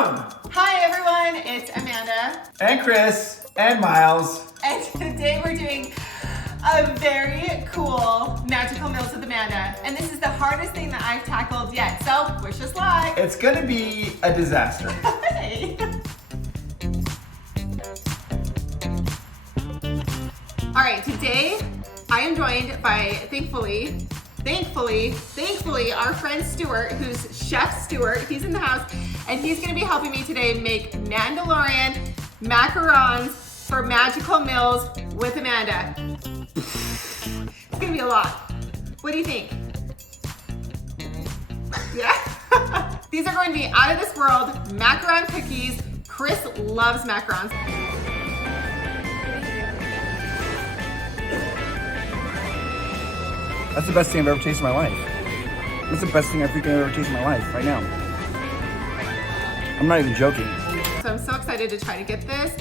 Boom! Hi everyone, it's Amanda. And Chris. And Miles. And today we're doing a very cool magical meals with Amanda. And this is the hardest thing that I've tackled yet, so wish us luck. It's gonna be a disaster. Hey. All right, today I am joined by, thankfully, our friend Stewart, who's Chef Stewart. He's in the house, and he's gonna be helping me today make Mandalorian Macarons for magical meals with Amanda. It's gonna be a lot. What do you think? Yeah? These are going to be out of this world macaron cookies. Chris loves macarons. That's the best thing I've ever tasted in my life. That's the best thing I've ever tasted in my life, right now. I'm not even joking. So I'm so excited to try to get this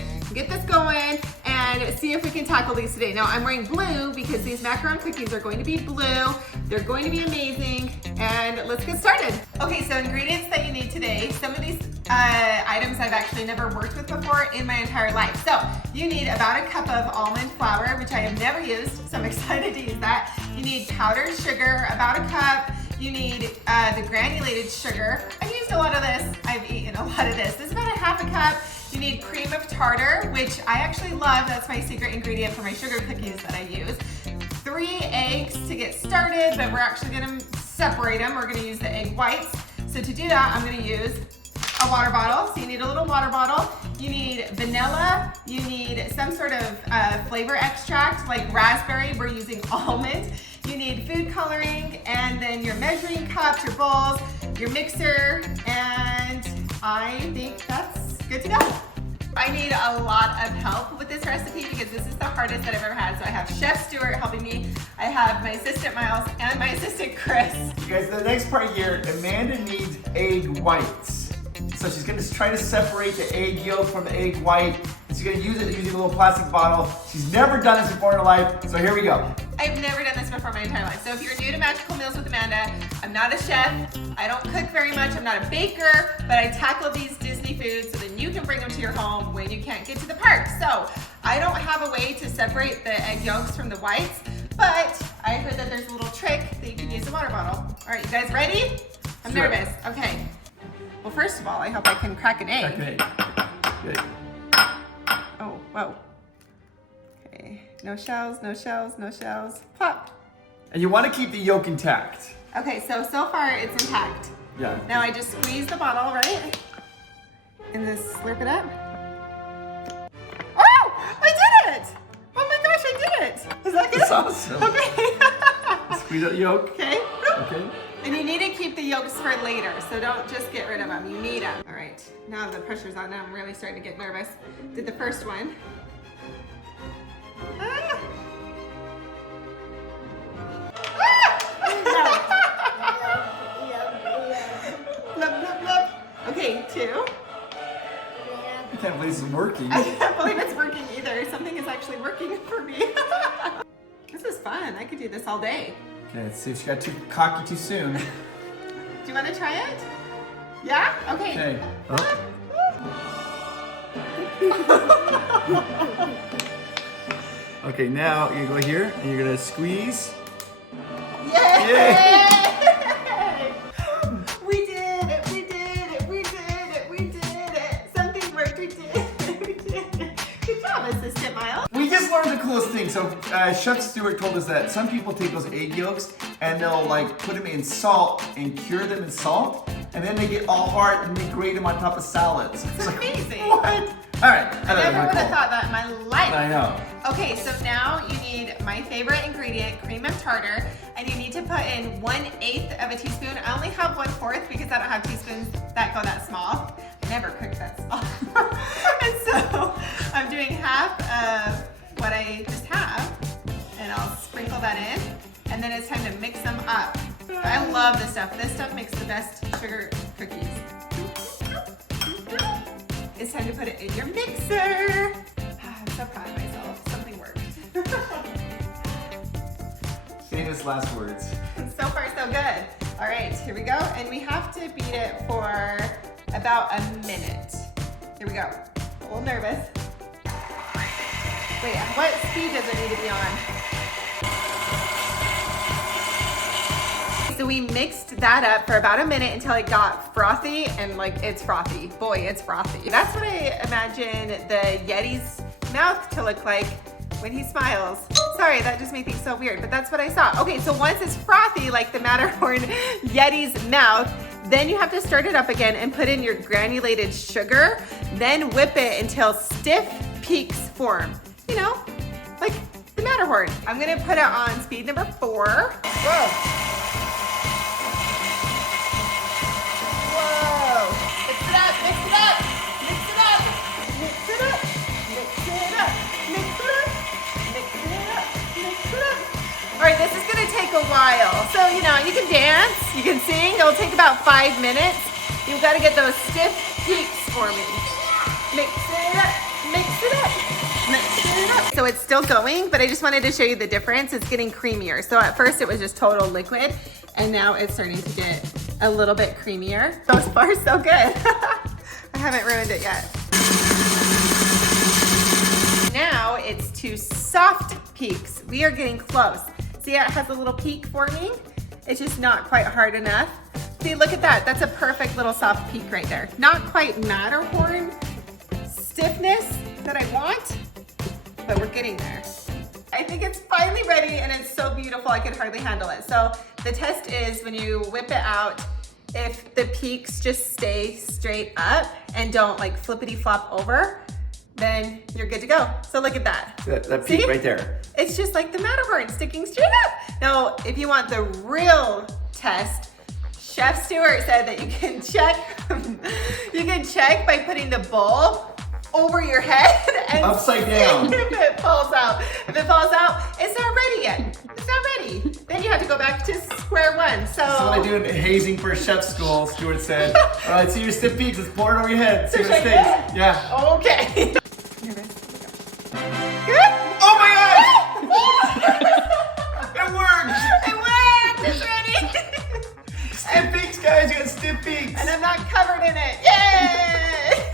going and see if we can tackle these today. Now I'm wearing blue because these macaron cookies are going to be blue. They're going to be amazing, and let's get started. Okay, so ingredients that you need today. Some of these items I've actually never worked with before in my entire life. So you need about a cup of almond flour, which I have never used, so I'm excited to use that. You need powdered sugar, about a cup. You need the granulated sugar. I've used a lot of this. I've eaten a lot of this. This is about a half a cup. You need cream of tartar, which I actually love. That's my secret ingredient for my sugar cookies that I use. 3 eggs to get started, but we're actually gonna separate them. We're gonna use the egg whites. So to do that, I'm gonna use a water bottle. So you need a little water bottle. You need vanilla. You need some sort of flavor extract, like raspberry. We're using almond. You need food coloring, and then your measuring cups, your bowls, your mixer, and I think that's good to go. I need a lot of help with this recipe because this is the hardest that I've ever had. So I have Chef Stewart helping me. I have my assistant Miles and my assistant Chris. You guys, the next part here, Amanda needs egg whites. So she's gonna try to separate the egg yolk from the egg white. And she's gonna use it using a little plastic bottle. She's never done this before in her life, so here we go. I've never done this before in my entire life. So if you're new to Magical Meals with Amanda, I'm not a chef. I don't cook very much. I'm not a baker, but I tackle these Disney foods so then you can bring them to your home when you can't get to the park. So I don't have a way to separate the egg yolks from the whites, but I heard that there's a little trick that you can use a water bottle. All right, you guys ready? I'm Sure. nervous. Okay. Well, first of all, I hope I can crack an egg. Okay. Good. Oh, whoa. Okay, no shells, no shells, no shells. Plop. And you want to keep the yolk intact. Okay, so far it's intact. Yeah. Now I just squeeze the bottle, right? And then slurp it up. Oh, I did it! Oh my gosh, I did it! Is that good? That's awesome. Okay. Squeeze out the yolk. Okay. Okay. And you need to keep the yolks for later, so don't just get rid of them. You need them. All right, now the pressure's on. Now I'm really starting to get nervous. Did the first one. Ah! Blub, blub, blub. Okay, 2. I can't believe this is working. I can't believe it's working either. Something is actually working for me. This is fun. I could do this all day. Okay, let's see if she got too cocky too soon. Do you want to try it? Yeah? Okay. Okay. Okay, now you're gonna go here and you're gonna squeeze. Yay! Yay! We did it! We did it! We did it! We did it! Something worked. We did it! We did it! Good job, Assistant Miles. We just learned the coolest thing. So Chef Stewart told us that some people take those egg yolks and they'll like put them in salt and cure them in salt, and then they get all hard and they grate them on top of salads. It's amazing. What? All right. I never would have thought that in my life. I know. Okay, so now you need my favorite ingredient, cream of tartar, and you need to put in 1/8 of a teaspoon. I only have 1/4 because I don't have teaspoons that go that small. I never cook that small. And so I'm doing half of what I just have, and I'll sprinkle that in, and then it's time to mix them up. I love this stuff. This stuff makes the best sugar cookies. It's time to put it in your mixer. I'm so proud of myself. Something worked. Famous last words. So far, so good. All right, here we go. And we have to beat it for about a minute. Here we go. A little nervous. Wait, what speed does it need to be on? So we mixed that up for about a minute until it got frothy, and like it's frothy. Boy, it's frothy. That's what I imagine the Yeti's mouth to look like when he smiles. Sorry, that just made things so weird, but that's what I saw. Okay, so once it's frothy, like the Matterhorn Yeti's mouth, then you have to stir it up again and put in your granulated sugar, then whip it until stiff peaks form. You know, like the Matterhorn. I'm gonna put it on speed number 4. Whoa. Whoa. Mix it up, mix it up, mix it up, mix it up, mix it up, mix it up, mix it up, mix it up. All right, this is gonna take a while. So, you know, you can dance, you can sing. It'll take about 5 minutes. You've gotta get those stiff peaks for me. Mix it up, mix it up. So it's still going, but I just wanted to show you the difference. It's getting creamier. So at first it was just total liquid, and now it's starting to get a little bit creamier. So far, so good. I haven't ruined it yet. Now it's to soft peaks. We are getting close. See how it has a little peak forming? It's just not quite hard enough. See, look at that. That's a perfect little soft peak right there. Not quite Matterhorn stiffness that I want, but we're getting there. I think it's finally ready, and it's so beautiful I can hardly handle it. So the test is when you whip it out, if the peaks just stay straight up and don't like flippity flop over, then you're good to go. So look at that. That peak right there. It's just like the Matterhorn sticking straight up. Now, if you want the real test, Chef Stewart said that you can check by putting the bowl over your head and upside down. If it falls out. If it falls out, it's not ready yet. It's not ready. Then you have to go back to square one. So what I do in hazing for chef school, Stewart said. All right, see your stiff peaks, let's pour it over your head. See what it stays. Yeah. Okay. Nervous. Good? Oh my gosh! It worked! It worked! It's ready! Stiff peaks, guys, you got stiff peaks. And I'm not covered in it. Yay!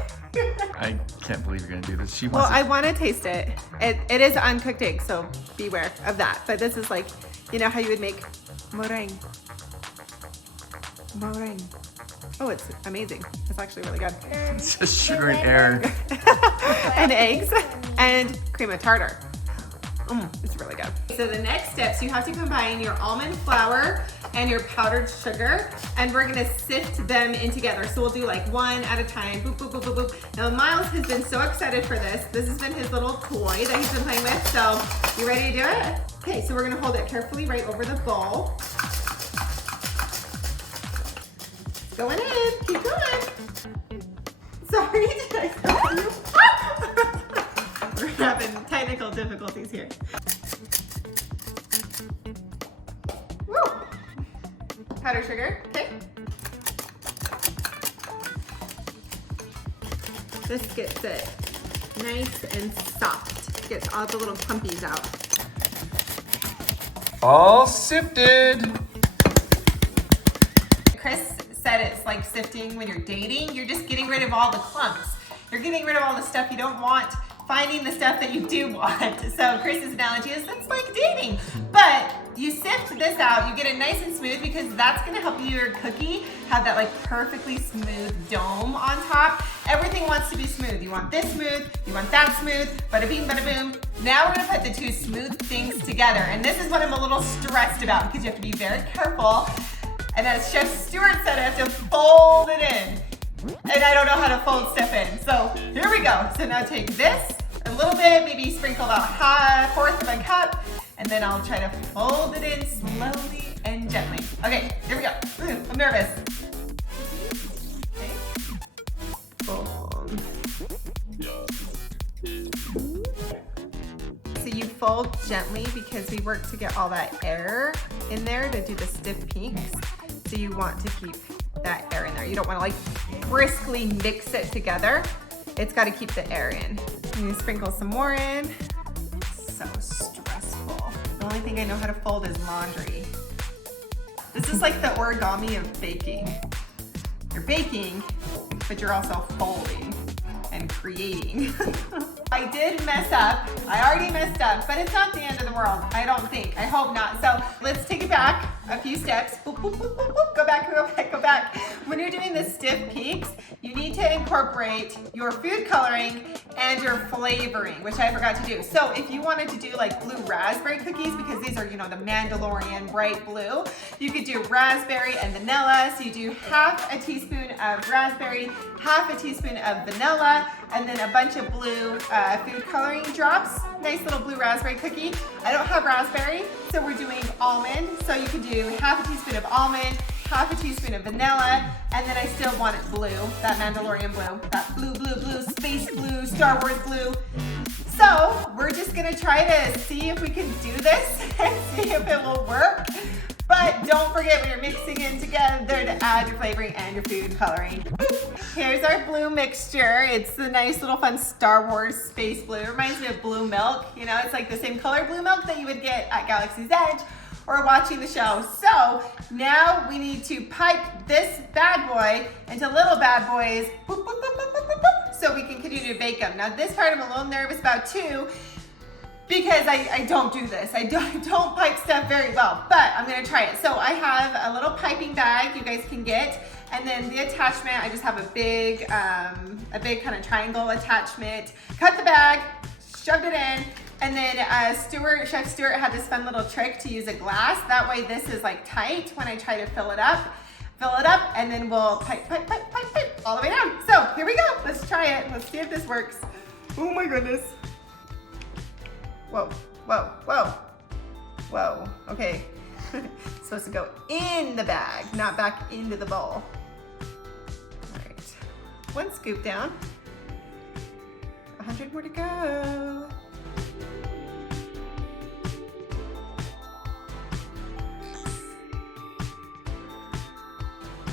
I can't believe you're gonna do this. She Well, wants I want to taste it. It is uncooked egg, so beware of that. But this is like, you know how you would make meringue. Meringue. Oh, it's amazing. It's actually really good. It's just sugar and air. And eggs and cream of tartar. It's really good. So the next steps, you have to combine your almond flour and your powdered sugar, and we're gonna sift them in together. So we'll do like one at a time, boop, boop, boop, boop, boop. Now Miles has been so excited for this. This has been his little toy that he's been playing with. So you ready to do it? Okay, so we're gonna hold it carefully right over the bowl. Going in, keep going. Sorry, did I stop you? We're having technical difficulties here. Woo! Powdered sugar, okay. This gets it nice and soft. Gets all the little clumpies out. All sifted. Chris said it's like sifting when you're dating. You're just getting rid of all the clumps. You're getting rid of all the stuff you don't want, finding the stuff that you do want. So Chris's analogy is that's like dating. But you sift this out, you get it nice and smooth because that's gonna help your cookie have that like perfectly smooth dome on top. Everything wants to be smooth. You want this smooth, you want that smooth, bada bing, bada boom. Now we're gonna put the two smooth things together. And this is what I'm a little stressed about because you have to be very careful. And as Chef Stewart said, I have to fold it in. And I don't know how to fold stuff in. So here we go. So now take this, a little bit, maybe sprinkle about 1/4 of a cup, and then I'll try to fold it in slowly and gently. Okay, here we go. I'm nervous. Okay. Fold. So you fold gently because we work to get all that air in there to do the stiff peaks. So you want to keep that air in there. You don't want to like briskly mix it together. It's got to keep the air in. You sprinkle some more in. So stressful. The only thing I know how to fold is laundry. This is like the origami of baking. You're baking, but you're also folding and creating. I did mess up. I already messed up, but it's not the end of the world. I don't think. I hope not. So let's take it back a few steps. Boop, boop, boop, boop, boop. Go back, go back, go back. When you're doing the stiff peaks, you need to incorporate your food coloring and your flavoring, which I forgot to do. So if you wanted to do like blue raspberry cookies, because these are, you know, the Mandalorian bright blue, you could do raspberry and vanilla. So you do half a teaspoon of raspberry, half a teaspoon of vanilla, and then a bunch of blue food coloring drops. Nice little blue raspberry cookie. I don't have raspberry, so we're doing almond. So you can do half a teaspoon of almond, half a teaspoon of vanilla, and then I still want it blue, that Mandalorian blue, that blue, blue, blue, space blue, Star Wars blue. So we're just gonna try to see if we can do this and see if it will work. But don't forget when you're mixing in together to add your flavoring and your food coloring. Here's our blue mixture. It's the nice little fun Star Wars space blue. It reminds me of blue milk. You know, it's like the same color blue milk that you would get at Galaxy's Edge or watching the show. So now we need to pipe this bad boy into little bad boys, boop, boop, boop, boop, boop, boop, boop, so we can continue to bake them. Now this part I'm a little nervous about too, because I don't do this. I don't pipe stuff very well, but I'm gonna try it. So I have a little piping bag you guys can get, and then the attachment, I just have a big kind of triangle attachment. Cut the bag, shoved it in, and then Chef Stewart had this fun little trick to use a glass. That way this is like tight when I try to fill it up, and then we'll pipe all the way down. So here we go, let's try it. Let's see if this works. Oh my goodness. Whoa, whoa, whoa, whoa, okay. It's supposed to go in the bag, not back into the bowl. All right, 1 scoop down. 100 more to go.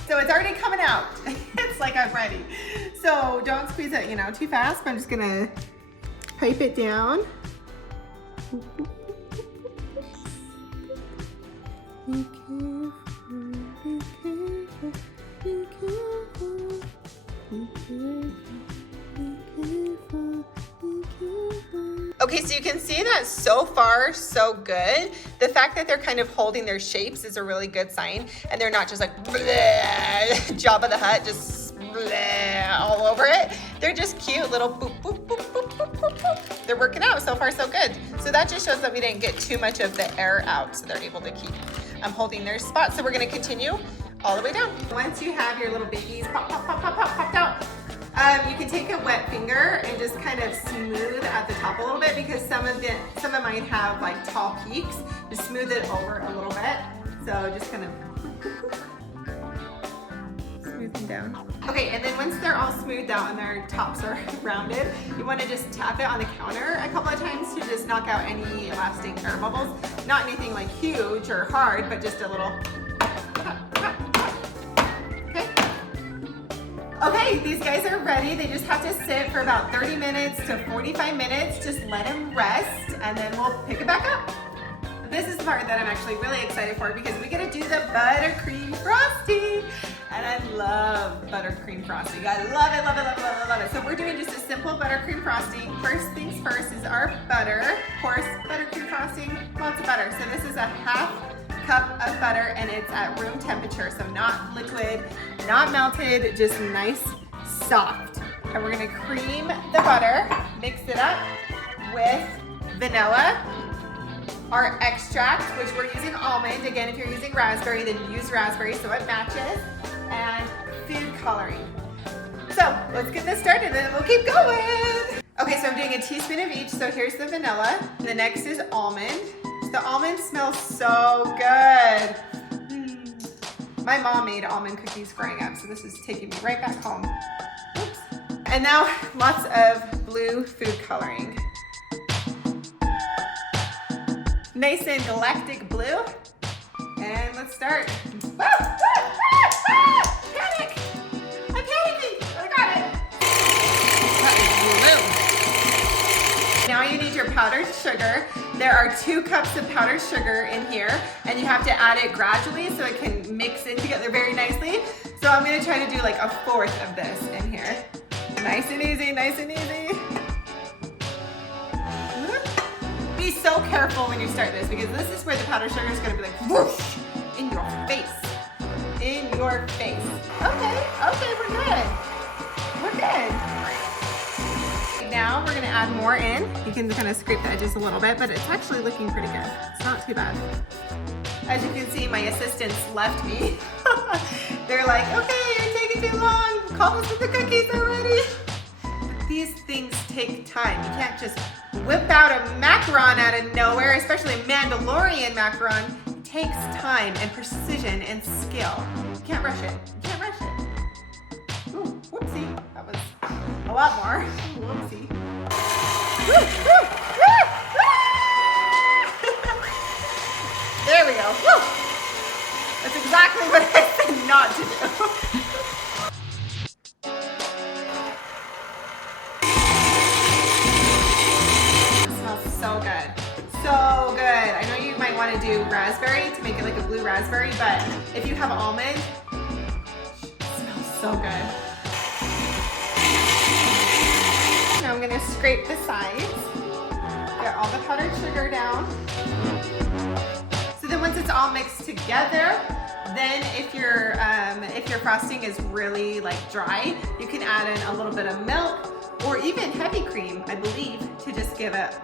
So it's already coming out. It's like I'm ready. So don't squeeze it, you know, too fast, but I'm just gonna pipe it down. Be careful, be careful, be careful, be careful, be careful, be careful. Okay, so you can see that so far, so good. The fact that they're kind of holding their shapes is a really good sign, and they're not just like bleh, Jabba the Hutt, just bleh, all over it. They're just cute little boop, boop, boop, boop, boop, boop, boop. They're working out so far, so good. So that just shows that we didn't get too much of the air out, so they're able to keep holding their spot. So we're gonna continue all the way down. Once you have your little babies pop, pop, pop, pop, pop, popped out, you can take a wet finger and just kind of smooth at the top a little bit, because some of mine have like tall peaks. Just smooth it over a little bit. So just kind of smooth them down. Okay, and then once they're all smoothed out and their tops are rounded, you want to just tap it on the counter a couple of times to just knock out any lasting air bubbles. Not anything like huge or hard, but just a little. Okay. Okay, these guys are ready. They just have to sit for about 30 minutes to 45 minutes. Just let them rest, and then we'll pick it back up. This is the part that I'm actually really excited for, because we get to do the buttercream frosting. And I love buttercream frosting. I love it, love it, love it, love it, love it. So we're doing just a simple buttercream frosting. First things first is our butter. Of course, buttercream frosting, lots of butter. So this is a half cup of butter, and it's at room temperature. So not liquid, not melted, just nice, soft. And we're gonna cream the butter, mix it up with vanilla, our extract, which we're using almond. Again, if you're using raspberry, then use raspberry so it matches, and food coloring. So let's get this started and then we'll keep going. Okay, so I'm doing a teaspoon of each. So here's the vanilla. The next is almond. The almond smells so good. My mom made almond cookies growing up, so this is taking me right back home. Oops. And now lots of blue food coloring. Nice and galactic blue. And let's start. Panic! I'm panicking! I got it! That is blue. Now you need your powdered sugar. There are 2 cups of powdered sugar in here, and you have to add it gradually so it can mix in together very nicely. So I'm gonna try to do like a fourth of this in here. Nice and easy, nice and easy. Be so careful when you start this because this is where the powdered sugar is gonna be like whoosh in your face. In your face. Okay, we're good. We're good. Now we're gonna add more in. You can kind of scrape the edges a little bit, but it's actually looking pretty good. It's not too bad. As you can see, my assistants left me. They're like, okay, you're taking too long. Call us with the cookies already. But these things take time. You can't just whip out a macaron out of nowhere, especially a Mandalorian macaron. It takes time and precision and skill. You can't rush it. You can't rush it. Ooh, whoopsie. That was a lot more. Whoopsie. There we go. Woo! That's exactly what I said not to do. It smells so good. So good. I know you might want to do raspberry to make it like a blue raspberry, but if you have almond, it smells so good. Now I'm going to scrape the sides. Get all the powdered sugar down. So then once it's all mixed together, then if your frosting is really like dry, you can add in a little bit of milk or even heavy cream, I believe, to just give it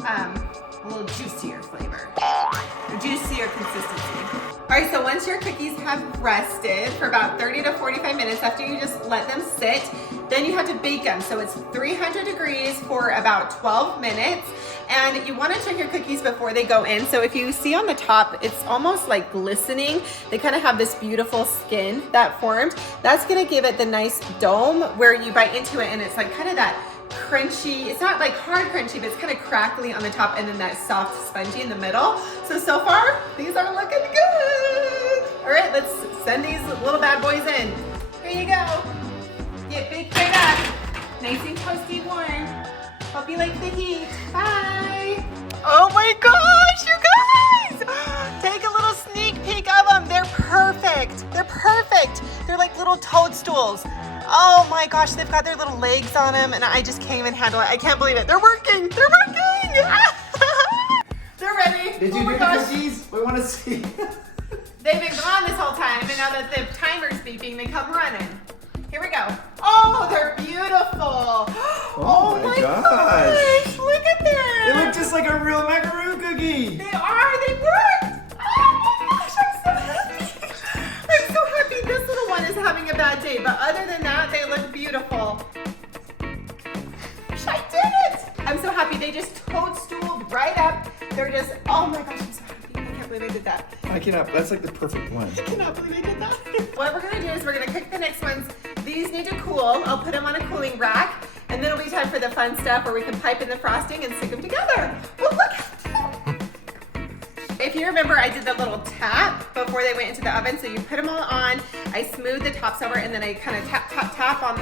a little juicier flavor, or juicier consistency. All right, so once your cookies have rested for about 30 to 45 minutes after you just let them sit, then you have to bake them. So it's 300 degrees for about 12 minutes. And you want to check your cookies before they go in. So if you see on the top, it's almost like glistening. They kind of have this beautiful skin that formed. That's going to give it the nice dome where you bite into it and it's like kind of that crunchy. It's not like hard crunchy, but it's kind of crackly on the top and then that soft spongy in the middle. So far, these are looking good. All right, let's send these little bad boys in. Here you go. Get baked right up. Nice and toasty warm. Hope you like the heat. Bye. Oh my gosh, you guys! Take a little sneak peek of them. They're perfect. They're perfect. They're like little toadstools. Oh my gosh, they've got their little legs on them and I just can't even handle it. I can't believe it. They're working. They're working. They're ready. Did you do the cookies? We want to see. They've been gone this whole time and now that the timer's beeping, they come running. Here we go. Oh, they're beautiful. Oh my gosh. Look at them. They look just like a real macaroon cookie. They are. They worked. Oh my gosh, I'm so happy. I'm so happy this little one is having a bad day. But other than that, they look beautiful. I did it. I'm so happy. They just toadstooled right up. They're just, oh my gosh, I'm so happy. I can't believe I did that. I cannot. That's like the perfect one. I cannot believe I did that. What we're going to do is we're going to cook the next ones. These need to cool. I'll put them on a cooling rack, and then it'll be time for the fun stuff where we can pipe in the frosting and stick them together. Well, look at them. If you remember, I did the little tap before they went into the oven, so you put them all on. I smooth the tops over, and then I kind of tap, tap, tap on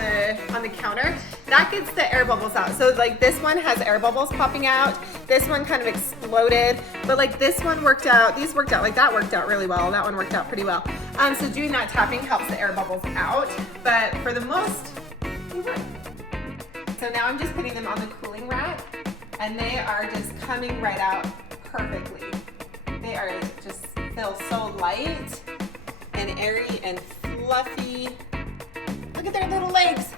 the counter. That gets the air bubbles out. So like this one has air bubbles popping out. This one kind of exploded, but like this one worked out. These worked out. Like that worked out really well. That one worked out pretty well. So doing that tapping helps the air bubbles out, but for the most, they work. So now I'm just putting them on the cooling rack, and they are just coming right out perfectly. They are just feel so light and airy and fluffy. Look at their little legs.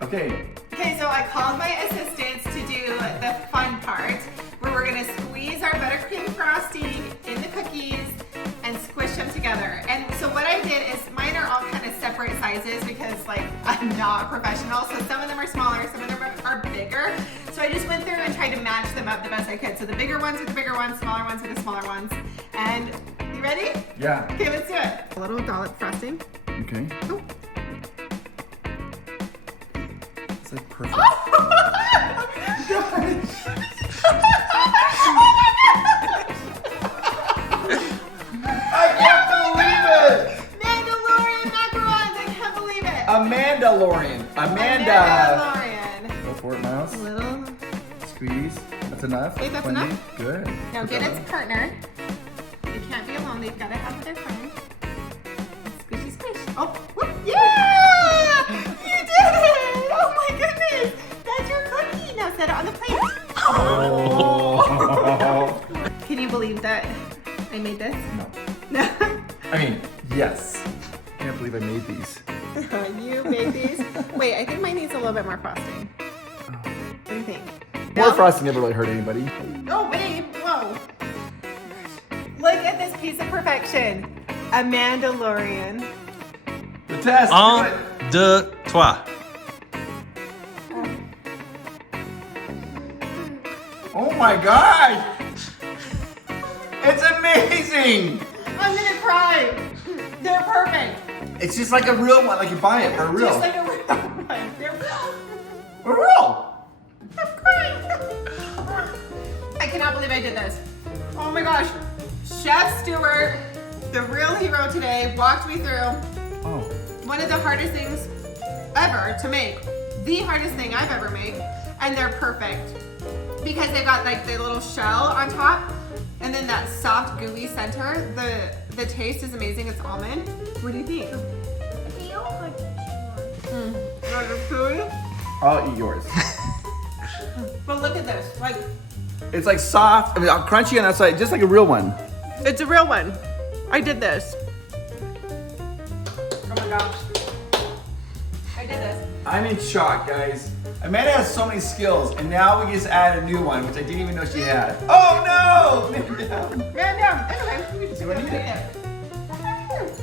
Okay. Okay, so I called my assistants to do the fun part where we're gonna squeeze our buttercream frosting in the cookies and squish them together. And so what I did is mine are all kind of separate sizes because like I'm not a professional. So some of them are smaller, some of them are bigger. So I just went through and tried to match them up the best I could. So the bigger ones with the bigger ones, smaller ones with the smaller ones. And you ready? Yeah. Okay, let's do it. A little dollop frosting. Okay. Oh. It's like perfect. Oh I can't believe it! Mandalorian macarons! I can't believe it! Amandalorian. Amandalorian. Go for it, mouse. A little. Squeeze. That's enough. Okay, that's Wendy? enough. Good. Now Put get that its on. partner. They can't be alone. They've got to have their friend. Oh. Can you believe that I made this? No. I mean, yes. I can't believe I made these. You made these? Wait, I think mine needs a little bit more frosting. What do you think? More No? frosting never really hurt anybody. Oh, wait, whoa. Look at this piece of perfection. Amandalorian. The test. Un, do it. deux, trois. Oh my god! It's amazing! I'm gonna cry. They're perfect. It's just like a real one, like you buy it for real. Just like a real one. They're real. For real! I'm crying. I cannot believe I did this. Oh my gosh. Chef Stewart, the real hero today, walked me through Oh. one of the hardest things ever to make. The hardest thing I've ever made. And they're perfect. Because they've got like the little shell on top and then that soft gooey center. The taste is amazing. It's almond. What do you think? Like a food? I'll eat yours. But look at this. Like, It's like soft, I mean, crunchy on the outside, just like a real one. it's a real one. I did this. Oh my gosh. I did this. I'm in shock, guys. Amanda has so many skills, and now we just add a new one, which I didn't even know she had. Oh no! Man down. Anyway, we just Do I need gonna it? eat it.